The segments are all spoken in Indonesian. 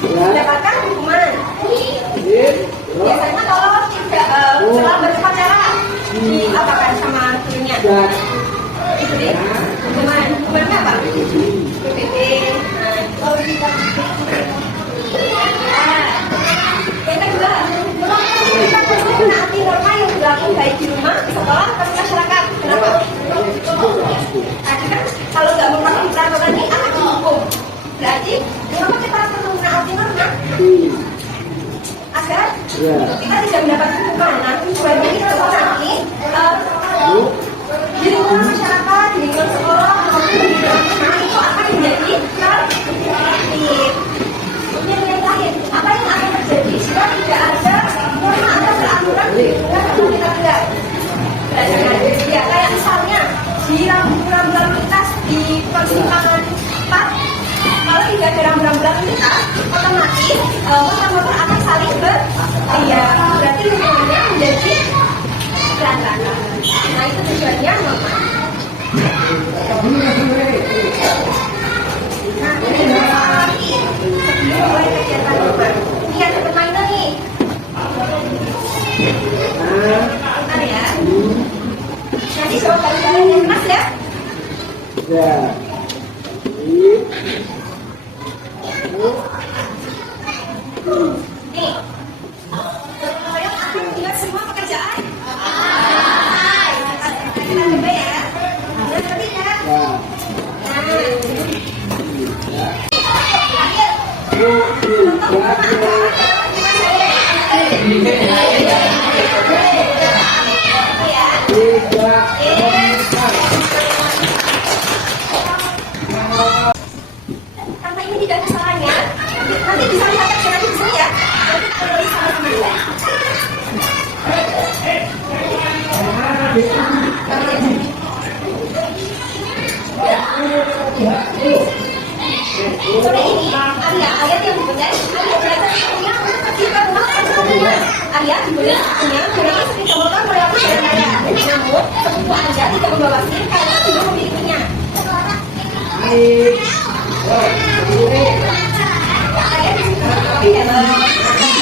Mendapatkan hukuman. Biasanya kalau tidak setelah berpacaran diapakan sama gurunya? Itu deh. Hukumannya apa? PPP. baik di rumah, di sekolah, atau di masyarakat. Kenapa? Tadi kan kalau nggak mematuhi peraturan ini akan dihukum. Berarti kenapa kita harus menaati norma? Agar kita tidak mendapat hukuman. Nanti sebaiknya kita nanti di lingkungan masyarakat, di lingkungan sekolah, maupun di lingkungan rumah itu akan menjadi tertib. Kemudian yang terakhir, apa yang akan terjadi jika tidak ada norma atau peraturan di lingkungan yang kita tinggal? Ya, kayak misalnya di rambu-rambu lalu lintas di persimpangan 4, kalau tidak ada rambu-rambu lalu lintas, otomatis motor-motor akan saling berarti lingkungannya menjadi berantakan. Nah, itu tujuannya norma. Nah, ini lagi sebelum mulai kegiatan norma. Ini ada permainan nih. Bentar ya. Nanti coba kalian yang keras ya. Ya. Nih. Kalian akan ingat semua pekerjaan. Kita coba ya. Yang ketiga. Karena ini tidak kesalahannya, nanti bisa lihat aja nanti bisa ya. Nanti kita beri sama-sama ya. Sore ini Arya ayat yang benar, Arya belajar sepenuhnya untuk tercipta rumah sempurna. Arya diberi sepenuhnya gunakan sepeda motor melewati jalan raya. Namun sepupu Anda tidak membawa SIM karena tidak memilikinya. Arya diberi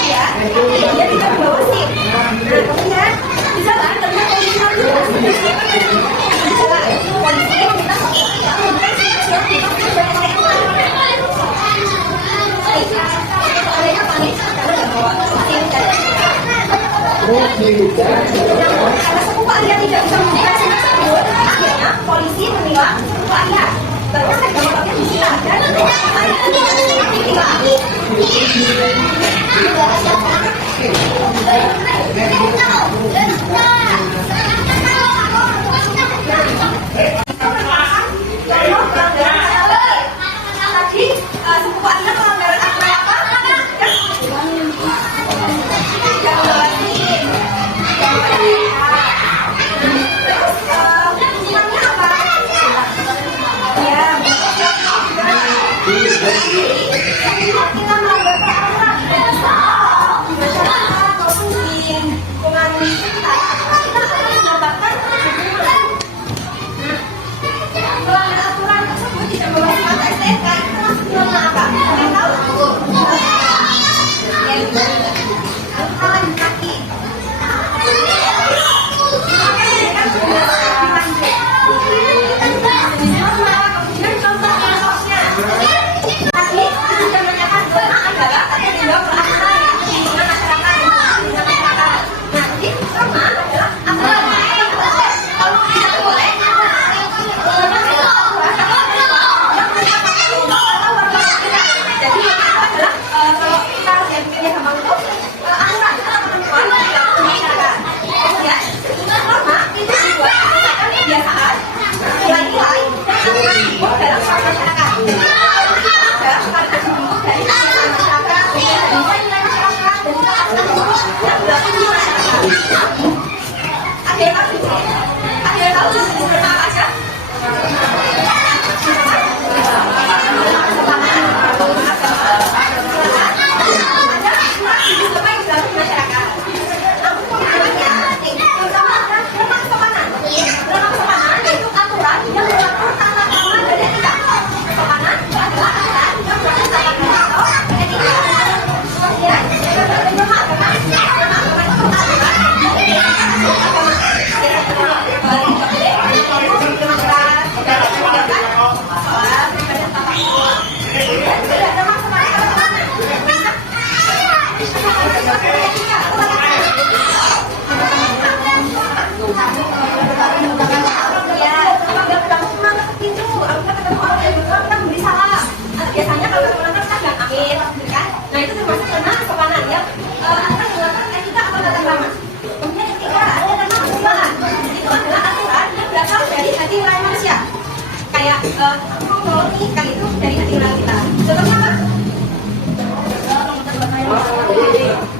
ya, dia tidak membawa SIM. Nah, kemudian bisa lah terlihat kondisi polisi meminta karena sepupu Arya tidak bisa memberikan SIM tersebut, akhirnya polisi menilang sepupu Arya. Terus sepeda motornya disita dan Arya ditilang. Tadi sepupu Arya melanggar aturan apa? Melanggar aturan tersebut tidak membawa STNK, termasuk norma apa? Kalian tahu?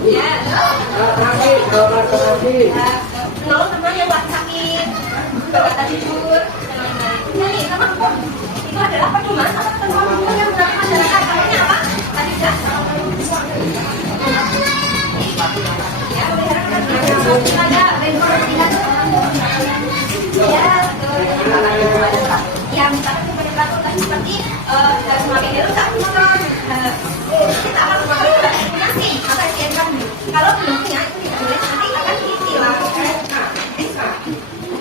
Ya, Kaki, kalau kaki. menolong teman yang lagi sakit, berkata jujur, dan lain-lain. Nah, nih, sama hukum itu adalah pedoman atau ketentuan hukum yang berlaku masyarakat. Contohnya apa? Tadi sudah. Ya, melihara ketertiban, wilayah, ketertiban. Ya, misalkan peraturan tadi seperti dari semakin itu tak motor. Kita akan melakukan koordinasi, maka siapkan dulu. Kalau belum punya itu tidak boleh, nanti akan ditilang.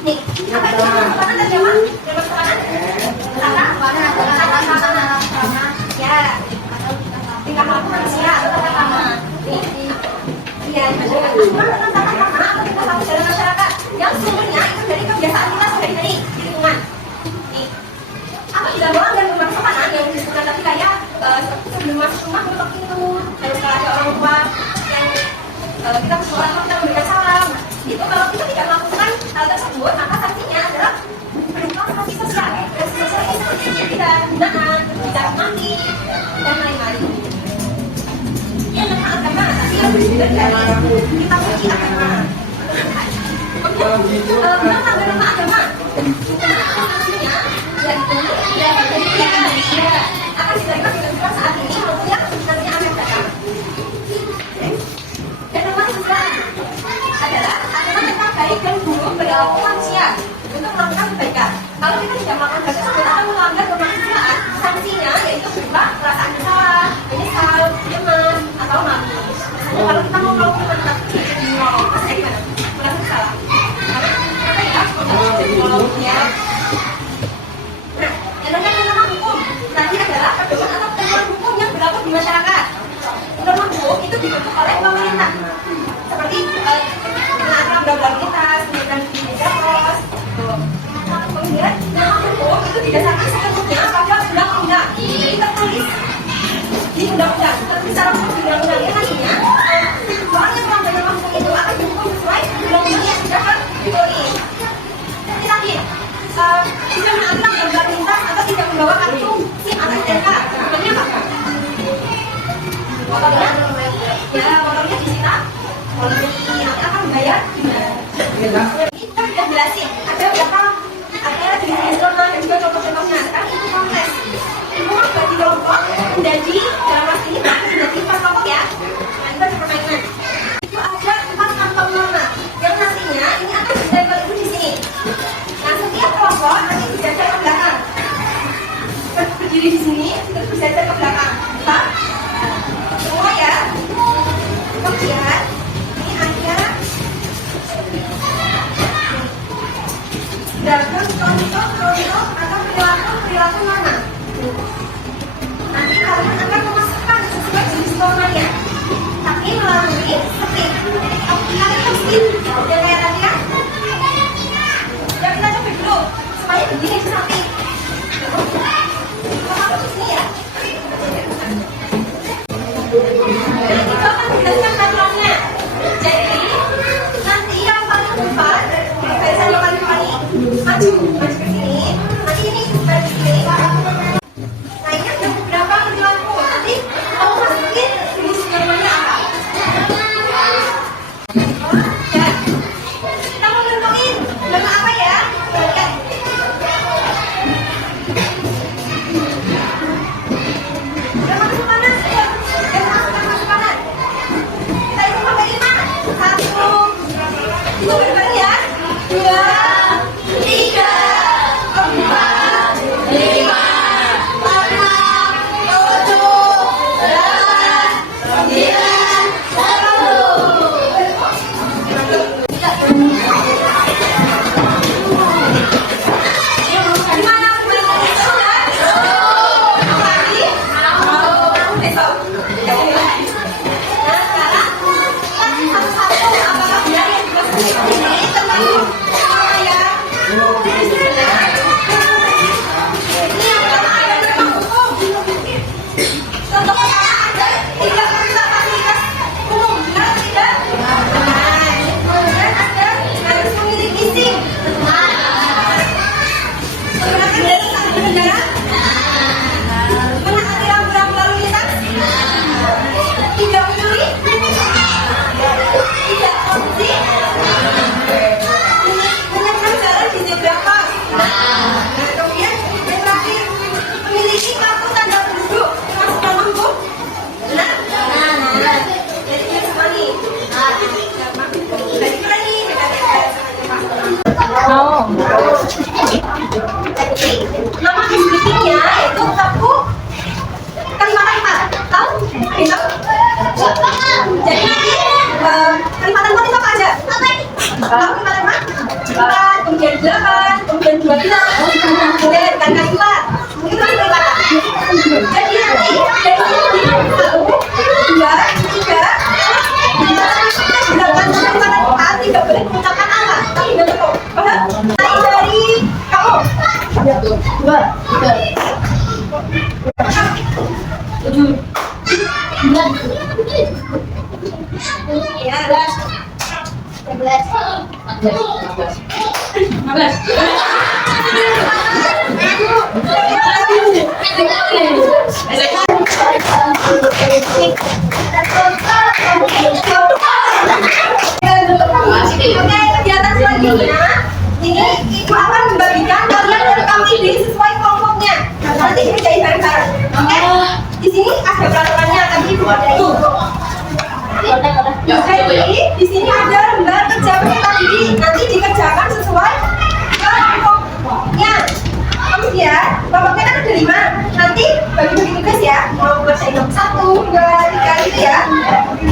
Nih, apa itu pertemanan terjemah? Pertemanan? Pertemanan. Ya, tingkah laku manusia atau tata krama. Iya, di masyarakat. Aturan tentang tata krama atau tingkah laku dalam masyarakat yang sumbernya itu dari kebiasaan kita sehari-hari di lingkungan. Nih, apa tidak boleh dan membuat sopanan yang disebutkan tadi kayak sebelum masuk rumah mengetok pintu, lalu kalau ada orang tua yang kita bersuara atau kita memberikan salam, itu kalau kita tidak melakukan hal tersebut, maka sanksinya adalah berupa sanksi sosial. Sanksi sosial itu seperti tidak penggunaan, tidak mati, dan lain-lain. Ya, tentang agama, tapi yang bersumber dari kita suci agama. Tentang agama, kita sanksinya yaitu ya akan diterima dengan saat ini maupun yang nantinya akan datang. Dan nomor 9 adalah aturan tentang baik dan buruk perilaku manusia untuk melakukan kebaikan. Kalau kita tidak melakukan hal tersebut akan melanggar kemanusiaan, sanksinya yaitu berupa perasaan bersalah, menyesal, cemas, atau mati. Misalnya kalau kita mau melakukan pasti gimana? Merasa bersalah. Karena apa ya? Psikolognya. Nah, yang namanya norma hukum tadi adalah pedoman atau ketentuan hukum yang berlaku di masyarakat. Norma hukum itu dibentuk oleh pemerintah, seperti penerapan lalu lintas, kemudian media pos. Kemudian norma hukum itu didasarkan sepenuhnya pada undang-undang. Jadi tertulis di undang-undang, tertulis secara hukum di undang-undang yang nantinya orang yang melanggar norma hukum itu akan dihukum sesuai undang-undang yang sudah ditulis. Seperti tadi. Tidak menabrak gambar lintas atau tidak membawa kartu SIM atau STNK. Contohnya apa? Motornya? Ya, motornya disita. Motornya nanti akan membayar gimana? Ini kita sudah jelasin. Ada berapa? Ada jenis-jenis norma dan juga contoh-contohnya. Sekarang itu kompres. Itu bagi kelompok menjadi dalam kelas ini menjadi 4 kelompok ya. Nah, kita ada permainan. Itu ada 4 kantong norma yang nantinya ini akan ditempel itu di sini. Nah, setiap kelompok nanti berjajar ke belakang. Berdiri di sini, terus berjajar ke belakang. Pak, semua ya. Kemudian ini ada beragam contoh atau perilaku norma. Nanti kalian akan memasukkan sesuai jenis normanya, tapi melalui script. Kalian harus script, udah kayak tadi kan? Ya, kita coba dulu supaya begini sapi. Kalau di sini ya. Dan itu akan menjelaskan aturannya. Jadi nanti yang paling depan, barisan yang paling depan ini maju ke sini. Nanti ini bagi sini. Nah, ini ada beberapa perilaku. Nanti kamu masukin jenis normanya apa? Ya. Kita mau nentuin norma apa ya? Lihat. Udah masuk panas? Ayo. Masuk panas. Kita hitung sampai 5. 1. Itu berapa ya? 2, 3, 4, 5, 6, 7, 8, 9, 10. Gimana? Besok. Nah, sekarang kita satu-satu apakah benar yang dijelaskan ini tentang norma ya? Ini yang pertama ada norma hukum. Contohnya ada tidak merusak fasilitas umum, benar atau tidak? Benar. Kemudian ada harus memiliki SIM. Benar. Menggunakan jasa pengendara. Menaati rambu-rambu lalu lintas. Kamu gimana, Mak? 4, kemudian 8, kemudian 12, kemudian tanggal 4. Mungkin masih berapa? Jadi nanti dari sini 1, 2, 3, 8 sampai pada A tidak boleh mengucapkan angka. Tapi betul. Paham? Mulai dari kamu. 2, 7, 9, ya, 11. Kegiatan selanjutnya ini ibu akan membagikan kalian merekam ide sesuai kelompoknya. Nanti dikerjain bareng-bareng. Oke? Di sini ada peraturannya, tapi ibu ada itu. Jadi di sini ada lembar kerja peserta didik. Nanti dikerjakan sesuai kelompoknya. Kemudian kelompoknya kan ada 5. Nanti bagi-bagi tugas ya. Mau bacain 1, 2, 3 gitu ya.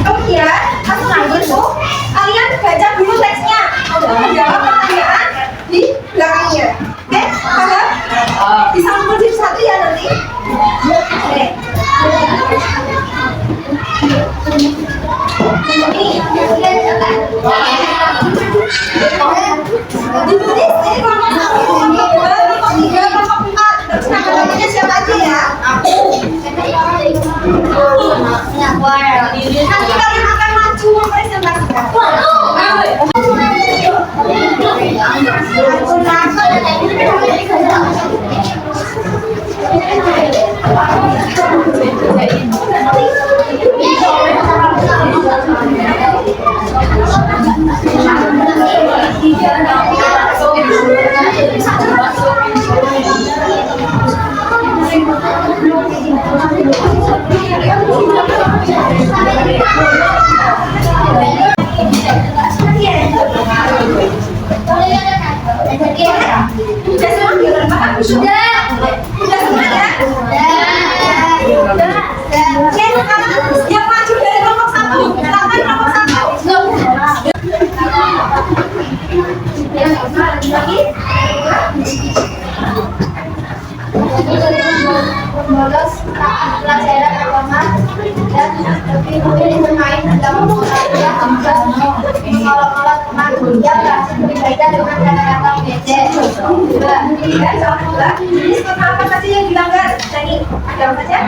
Kemudian langsung lanjut tuh. Kalian baca dulu teksnya. Menjawab pertanyaan di belakangnya. Oke? Paham? Disambung jadi 1 ya nanti. Oke. Ditulis ini kelompok 1, kelompok 2, kelompok 3, kelompok 4. Terus nama-namanya siapa aja ya? Nanti kalian akan maju mempresentasikan. Yang maju dari kelompok 1, silakan kelompok 1. Lagi. Bolos pelajaran agama dan lebih memilih bermain dalam olahraga mengolok-olok teman yang berhasil berbeda dengan kata-kata beda. Ini apa saja yang dilanggar? Tadi jawab saja.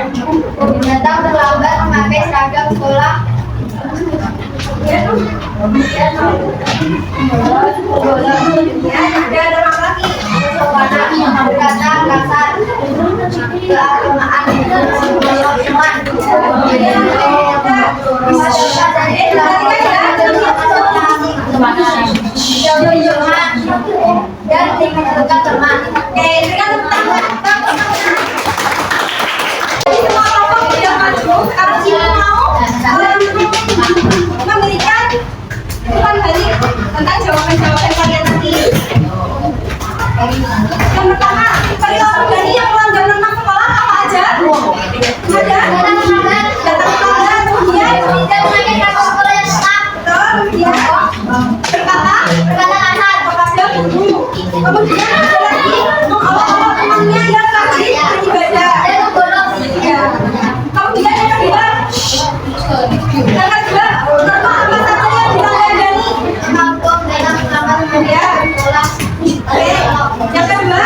Datang terlambat memakai seragam sekolah. Ya, ada orang lagi. Berkata kasar, keagamaan, teman, dan tingkat teman. Oke, dengan semua kelompok tidak maju. Sekarang ibu mau memberikan umpan balik tentang jawaban-jawaban kalian nanti. Yang pertama, perilaku dari yang melanggar tentang sekolah apa aja? Ada datang lambat, kemudian Tidak memakai seragam sekolah yang tetap. kemudian berkata kasar kepada guru. Kemudian ada lagi mengolok-olok temannya yang rajin beribadah. Dan bolos. Ya. Kemudian yang kedua, contoh apa saja yang dilanggar Dani? Kampung dalam kamar Ya. sekolah. Oke. Yang kedua,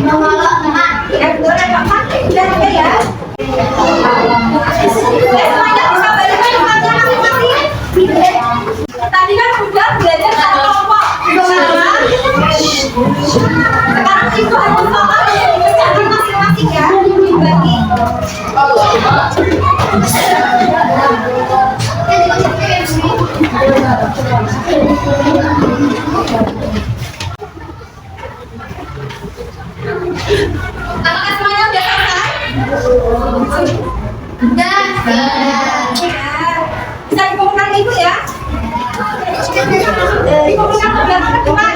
Mengolok teman. yang kedua yang keempat, dan tiga ya. Semuanya bisa balik ke tempatnya masing-masing. Tadi kan sudah belajar satu kelompok. Sekarang itu ada soal yang dikerjakan masing-masing ya. Dibagi. Apakah semuanya udah selesai? Dan Bisa dikumpulkan itu ya. Dikumpulkan ke belakang ke depan.